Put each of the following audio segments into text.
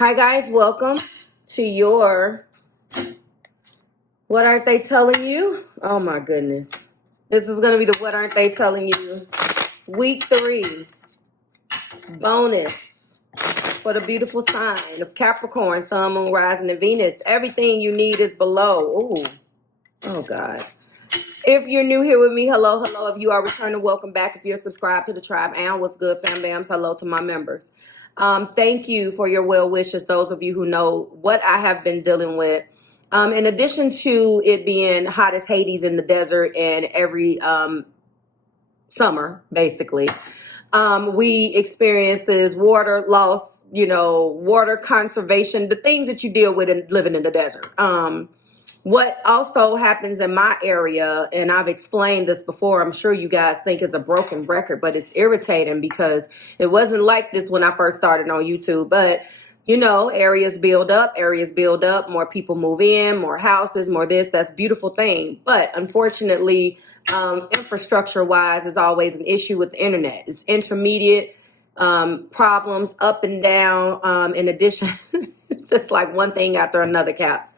Hi guys, welcome to your What Aren't They Telling You? Oh my goodness. This is going to be the What Aren't They Telling You Week 3 bonus for the beautiful sign of Capricorn, Sun, Moon, Rising, and Venus. Everything you need is below. Ooh. Oh God. If you're new here with me, hello, hello. If you are returning, welcome back. If you're subscribed to the tribe, and what's good, fam bams, hello to my members. Thank you for your well wishes, those of you who know what I have been dealing with. In addition to it being hot as Hades in the desert and every summer, basically, we experiences water loss, water conservation, the things that you deal with in living in the desert. What also happens in my area, and I've explained this before, I'm sure you guys think it's a broken record, but it's irritating because it wasn't like this when I first started on YouTube. But, areas build up, more people move in, more houses, more this, that's a beautiful thing. But unfortunately, infrastructure-wise is always an issue with the internet. It's intermediate problems up and down. In addition, it's just like one thing after another, Caps.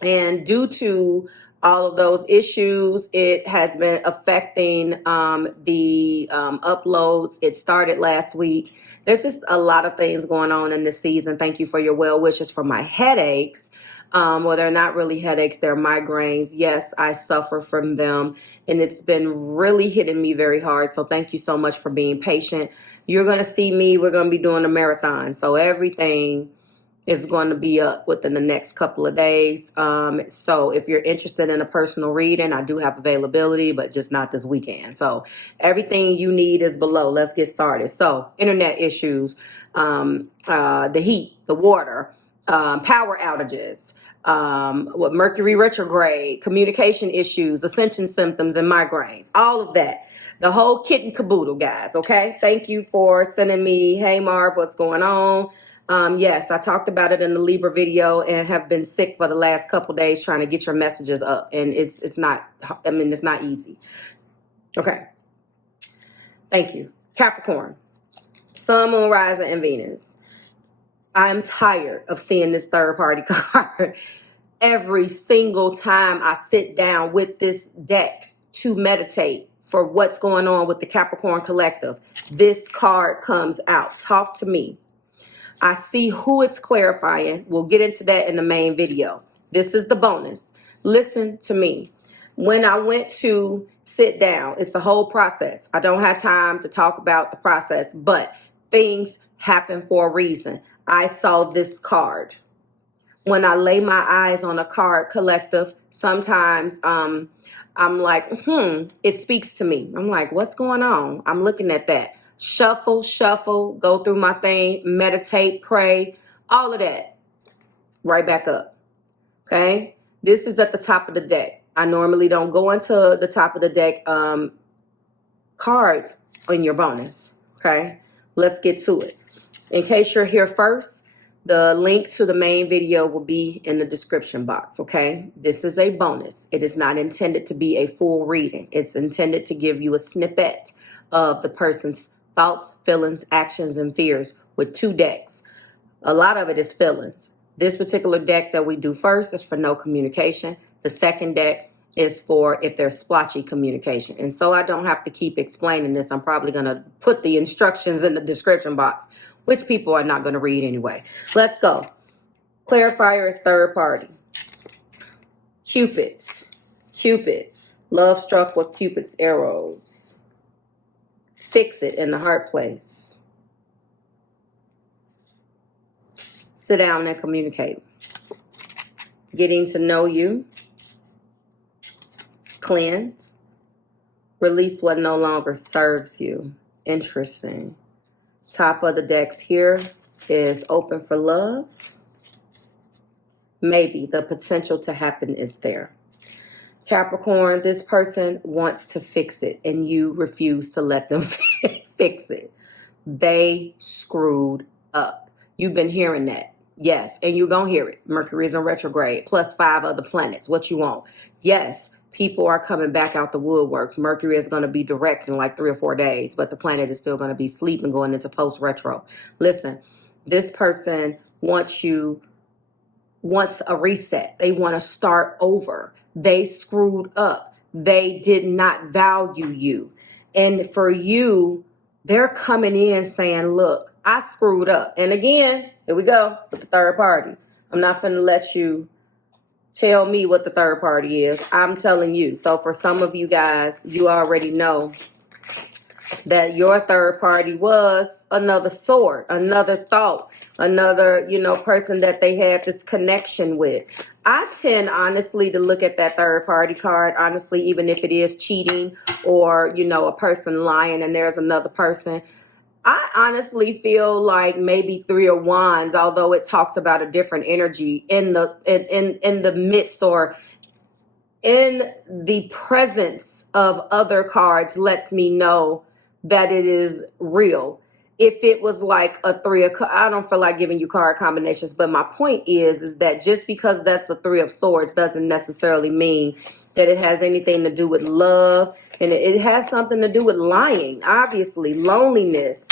And due to all of those issues, it has been affecting the uploads. It started last week. There's just a lot of things going on in this season. Thank you for your well wishes for my headaches. Well, they're not really headaches. They're migraines. Yes, I suffer from them, and it's been really hitting me very hard. So thank you so much for being patient. You're going to see me. We're going to be doing a marathon. So everything is going to be up within the next couple of days. So if you're interested in a personal reading, I do have availability, but just not this weekend. So everything you need is below. Let's get started. So internet issues, the heat, the water, power outages, Mercury retrograde, communication issues, ascension symptoms, and migraines, all of that. The whole kit and caboodle, guys, okay? Thank you for sending me, hey, Marv, what's going on? Yes, I talked about it in the Libra video and have been sick for the last couple days trying to get your messages up. And it's not easy. Okay. Thank you. Capricorn, Sun, Moon, Rising, and Venus. I'm tired of seeing this third party card every single time I sit down with this deck to meditate for what's going on with the Capricorn collective. This card comes out. Talk to me. I see who it's clarifying. We'll get into that in the main video. This is the bonus. Listen to me. When I went to sit down, it's a whole process. I don't have time to talk about the process, but things happen for a reason. I saw this card. When I lay my eyes on a card collective, sometimes I'm like, it speaks to me. I'm like, what's going on? I'm looking at that. Shuffle, go through my thing, meditate, pray, all of that. Right back up. Okay? This is at the top of the deck. I normally don't go into the top of the deck cards in your bonus. Okay? Let's get to it. In case you're here first, the link to the main video will be in the description box. Okay? This is a bonus. It is not intended to be a full reading. It's intended to give you a snippet of the person's thoughts, feelings, actions, and fears with 2 decks. A lot of it is feelings. This particular deck that we do first is for no communication. The second deck is for if there's splotchy communication. And so I don't have to keep explaining this. I'm probably going to put the instructions in the description box, which people are not going to read anyway. Let's go. Clarifier is third party. Cupid. Love struck with Cupid's arrows. Fix it in the heart place. Sit down and communicate. Getting to know you. Cleanse. Release what no longer serves you. Interesting. Top of the decks here is open for love. Maybe the potential to happen is there. Capricorn, this person wants to fix it and you refuse to let them fix it. They screwed up. You've been hearing that. Yes, and you're going to hear it. Mercury is in retrograde, plus 5 other planets. What you want? Yes, people are coming back out the woodworks. Mercury is going to be direct in like 3 or 4 days, but the planet is still going to be sleeping going into post-retro. Listen, This person wants a reset. They want to start over. They screwed up. They did not value you. And for you, they're coming in saying, look, I screwed up. And again, here we go with the third party. I'm not going to let you tell me what the third party is. I'm telling you. So for some of you guys, you already know that your third party was another sword, another thought, another, person that they had this connection with. I tend, honestly, to look at that third party card, honestly, even if it is cheating or, a person lying and there's another person. I honestly feel like maybe Three of Wands, although it talks about a different energy in the midst or in the presence of other cards, lets me know that it is real. If it was like a I don't feel like giving you card combinations, but my point is that just because that's a Three of Swords doesn't necessarily mean that it has anything to do with love, and it has something to do with lying, obviously, loneliness.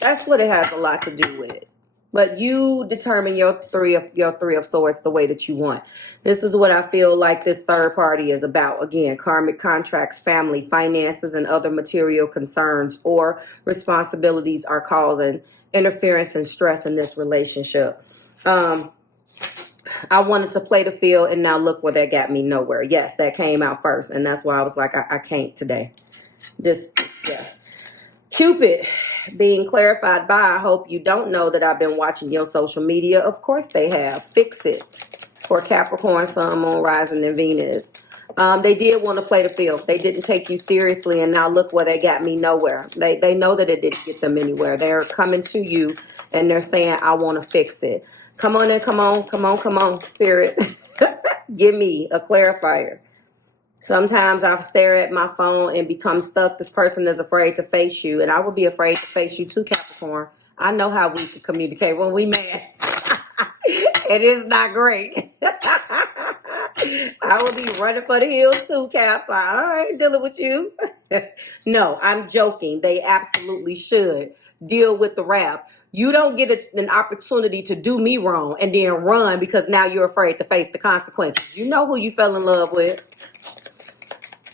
That's what it has a lot to do with. But you determine your three of swords the way that you want. This is what I feel like this third party is about. Again, karmic contracts, family, finances, and other material concerns or responsibilities are causing interference and stress in this relationship. I wanted to play the field, and now look where that got me. Nowhere. Yes, that came out first, and that's why I was like, I can't today. Yeah. Cupid being clarified by, I hope you don't know that I've been watching your social media. Of course they have. Fix it for Capricorn, Sun, Moon, Rising, and Venus. They did want to play the field. They didn't take you seriously, and now look where they got me. Nowhere. They know that it didn't get them anywhere. They're coming to you, and they're saying, I want to fix it. Come on in, come on, Spirit. Give me a clarifier. Sometimes I stare at my phone and become stuck. This person is afraid to face you, and I will be afraid to face you too, Capricorn. I know how we can communicate when we mad. It is not great. I will be running for the hills too, Caps. Like, I ain't dealing with you. No, I'm joking. They absolutely should deal with the wrath. You don't get an opportunity to do me wrong and then run because now you're afraid to face the consequences. You know who you fell in love with.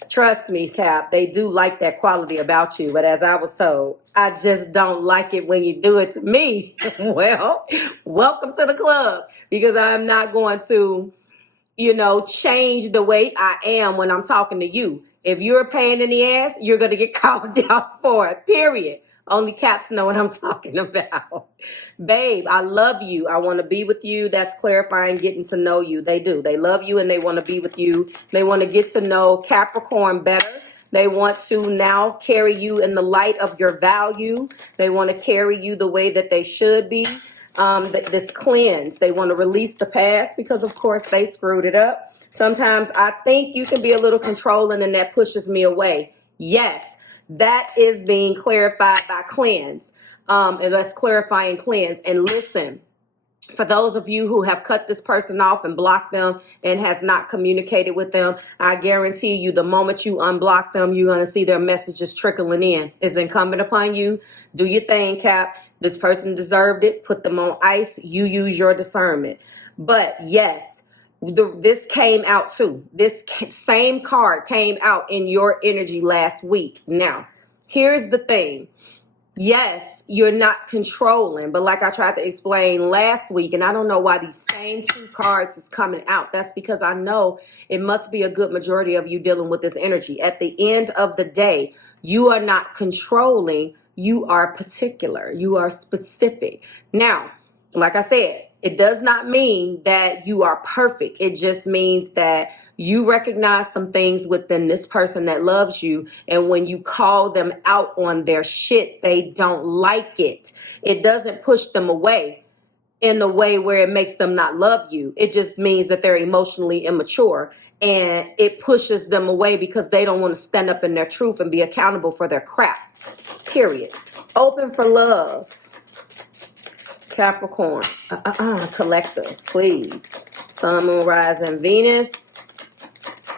Trust me, Cap, they do like that quality about you. But as I was told, I just don't like it when you do it to me. Well, welcome to the club, because I'm not going to, change the way I am when I'm talking to you. If you're a pain in the ass, you're going to get called out for it, period. Only Caps know what I'm talking about. Babe, I love you. I want to be with you. That's clarifying, getting to know you. They do. They love you and they want to be with you. They want to get to know Capricorn better. They want to now carry you in the light of your value. They want to carry you the way that they should be. This cleanse. They want to release the past because, of course, they screwed it up. Sometimes I think you can be a little controlling and that pushes me away. Yes. That is being clarified by cleanse. And that's clarifying cleanse. And listen, for those of you who have cut this person off and blocked them and has not communicated with them, I guarantee you the moment you unblock them, you're going to see their messages trickling in. It's incumbent upon you. Do your thing, Cap. This person deserved it. Put them on ice. You use your discernment. But yes, this came out too. This same card came out in your energy last week. Now, here's the thing. Yes, you're not controlling, but like I tried to explain last week, and I don't know why these same two cards is coming out. That's because I know it must be a good majority of you dealing with this energy. At the end of the day, you are not controlling. You are particular. You are specific. Now, like I said, it does not mean that you are perfect. It just means that you recognize some things within this person that loves you. And when you call them out on their shit, they don't like it. It doesn't push them away in a way where it makes them not love you. It just means that they're emotionally immature, and it pushes them away because they don't want to stand up in their truth and be accountable for their crap. Period. Open for love. Capricorn, collective, please. Sun, Moon, Rising, Venus.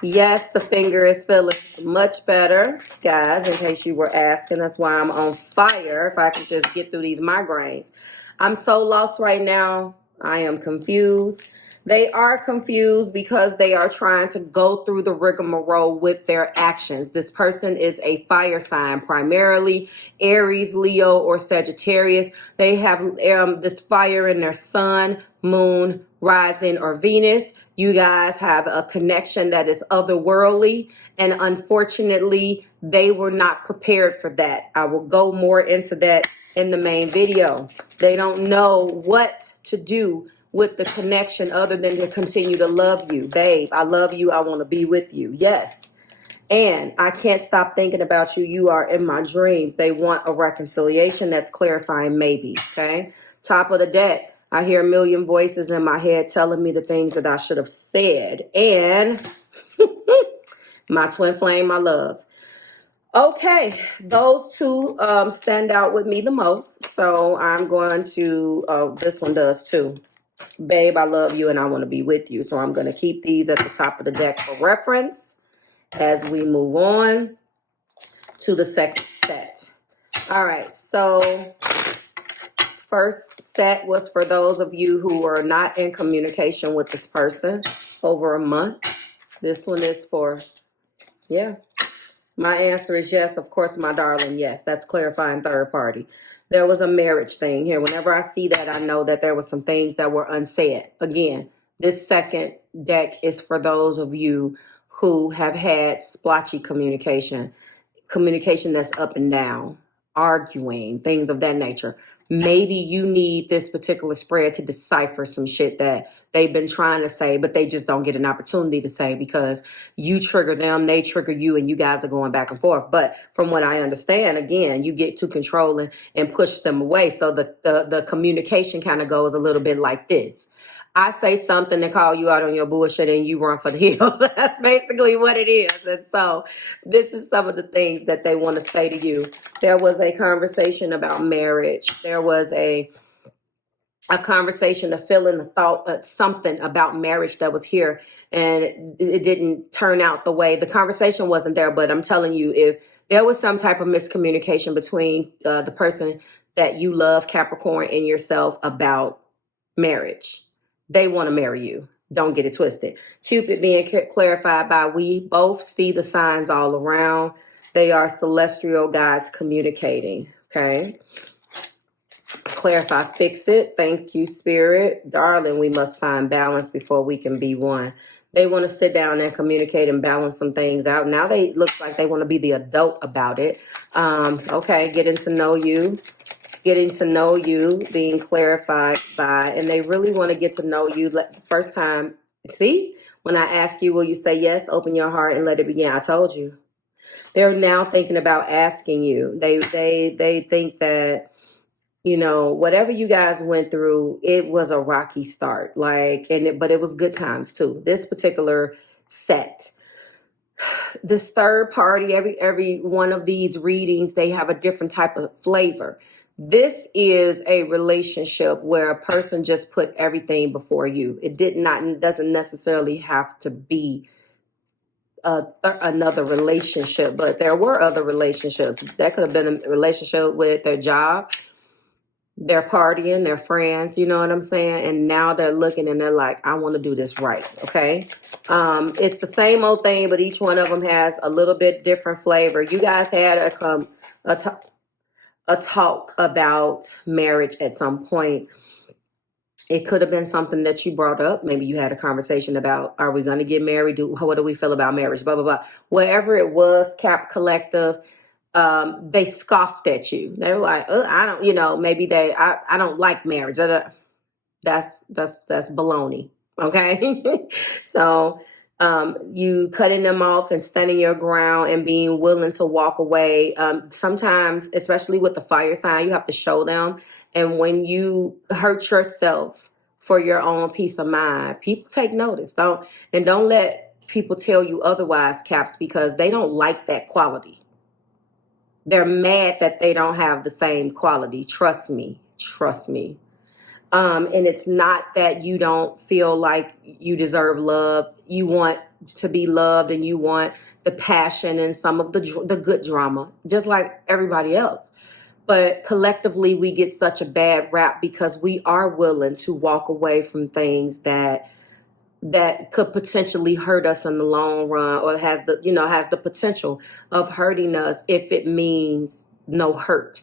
Yes, the finger is feeling much better, guys, in case you were asking. That's why I'm on fire, if I could just get through these migraines. I'm so lost right now. I am confused. They are confused because they are trying to go through the rigmarole with their actions. This person is a fire sign, primarily Aries, Leo, or Sagittarius. They have this fire in their sun, moon, rising, or Venus. You guys have a connection that is otherworldly, and unfortunately, they were not prepared for that. I will go more into that in the main video. They don't know what to do with the connection other than to continue to love you. Babe, I love you. I want to be with you. Yes. And I can't stop thinking about you. You are in my dreams. They want a reconciliation. That's clarifying, maybe. Okay. Top of the deck. I hear a million voices in my head telling me the things that I should have said. And my twin flame, my love. Okay, those two stand out with me the most. So I'm going to, this one does too. Babe, I love you and I want to be with you. So I'm going to keep these at the top of the deck for reference as we move on to the second set. All right, so first set was for those of you who are not in communication with this person over a month. This one is for, yeah. My answer is yes, of course, my darling, yes. That's clarifying third party. There was a marriage thing here. Whenever I see that, I know that there were some things that were unsaid. Again, this second deck is for those of you who have had splotchy communication that's up and down, arguing, things of that nature. Maybe you need this particular spread to decipher some shit that they've been trying to say, but they just don't get an opportunity to say because you trigger them, they trigger you, and you guys are going back and forth. But from what I understand, again, you get too controlling and push them away. So the communication kind of goes a little bit like this. I say something to call you out on your bullshit and you run for the hills. That's basically what it is. And so this is some of the things that they want to say to you. There was a conversation about marriage. There was a conversation, a feeling, a thought, something about marriage that was here, and it didn't turn out the way the conversation wasn't there. But I'm telling you, if there was some type of miscommunication between the person that you love, Capricorn, and yourself about marriage, they want to marry you. Don't get it twisted. Cupid being clarified by we both see the signs all around. They are celestial guides communicating. Okay. Clarify, fix it. Thank you, Spirit. Darling, we must find balance before we can be one. They want to sit down and communicate and balance some things out. Now they look like they want to be the adult about it. Okay, getting to know you, being clarified by, and they really want to get to know you. The first time, see, when I ask you, will you say yes? Open your heart and let it begin. I told you. They're now thinking about asking you. They think that, you know, whatever you guys went through, it was a rocky start. But it was good times too. This particular set, this third party, every one of these readings, they have a different type of flavor. This is a relationship where a person just put everything before you. It doesn't necessarily have to be another relationship, but there were other relationships. That could have been a relationship with their job, their partying, their friends, you know what I'm saying? And now they're looking and they're like, I want to do this right, okay? It's the same old thing, but each one of them has a little bit different flavor. You guys had a talk about marriage at some point. It could have been something that you brought up. Maybe you had a conversation about, are we going to get married? What do we feel about marriage? Blah, blah, blah. Whatever it was, Cap Collective, they scoffed at you. They were like, I don't, maybe I don't like marriage. That's baloney. Okay. So, you cutting them off and standing your ground and being willing to walk away. Sometimes, especially with the fire sign, you have to show them. And when you hurt yourself for your own peace of mind, people take notice. Don't let people tell you otherwise, Caps, because they don't like that quality. They're mad that they don't have the same quality. Trust me. And it's not that you don't feel like you deserve love. You want to be loved, and you want the passion and some of the good drama, just like everybody else. But collectively, we get such a bad rap because we are willing to walk away from things that could potentially hurt us in the long run, or has the potential of hurting us if it means no hurt.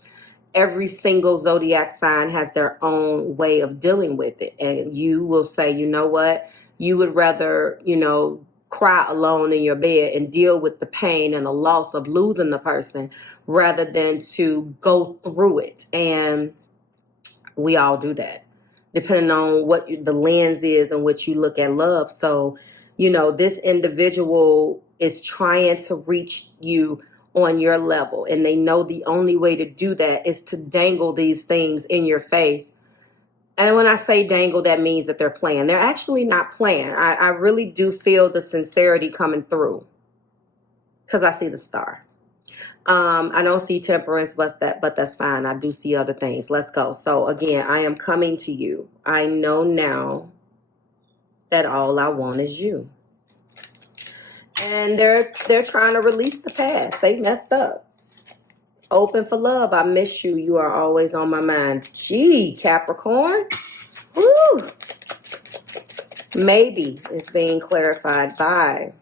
Every single zodiac sign has their own way of dealing with it. And you will say, you know what? You would rather, cry alone in your bed and deal with the pain and the loss of losing the person rather than to go through it. And we all do that, depending on what the lens is and what you look at love. So, this individual is trying to reach you on your level, and they know the only way to do that is to dangle these things in your face. And when I say dangle, that means that they're playing. They're actually not playing. I really do feel the sincerity coming through, because I see the star. I don't see temperance, but that's fine. I do see other things. Let's go. So again, I am coming to you. I know now that all I want is you. And they're trying to release the past. They messed up. Open for love. I miss you. You are always on my mind. Gee, Capricorn. Woo. Maybe it's being clarified by.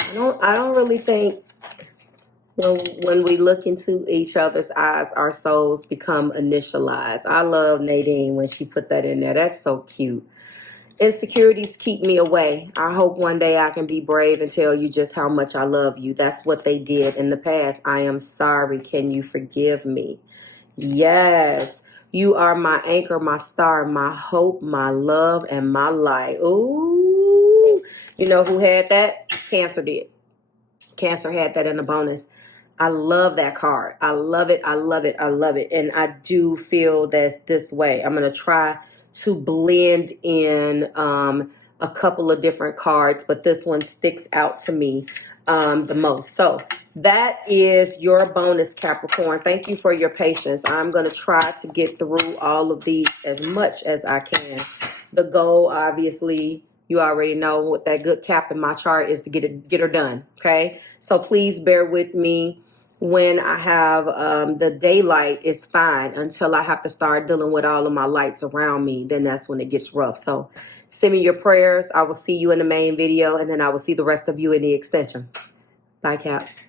I don't really think when we look into each other's eyes, our souls become initialized. I love Nadine when she put that in there. That's so cute. Insecurities keep me away. I hope one day I can be brave and tell you just how much I love you. That's what they did in the past. I am sorry. Can you forgive me? Yes. You are my anchor, my star, my hope, my love, and my light. Ooh. You know who had that? Cancer did. Cancer had that in a bonus. I love that card. I love it. I love it. I love it. And I do feel that's this way. I'm going to try to blend in a couple of different cards, but this one sticks out to me the most. So that is your bonus, Capricorn. Thank you for your patience. I'm going to try to get through all of these as much as I can. The goal, obviously, you already know what that good cap in my chart is, to get her done. Okay. So please bear with me. When I have the daylight is fine until I have to start dealing with all of my lights around me. Then that's when it gets rough. So send me your prayers. I will see you in the main video, and then I will see the rest of you in the extension. Bye, Caps.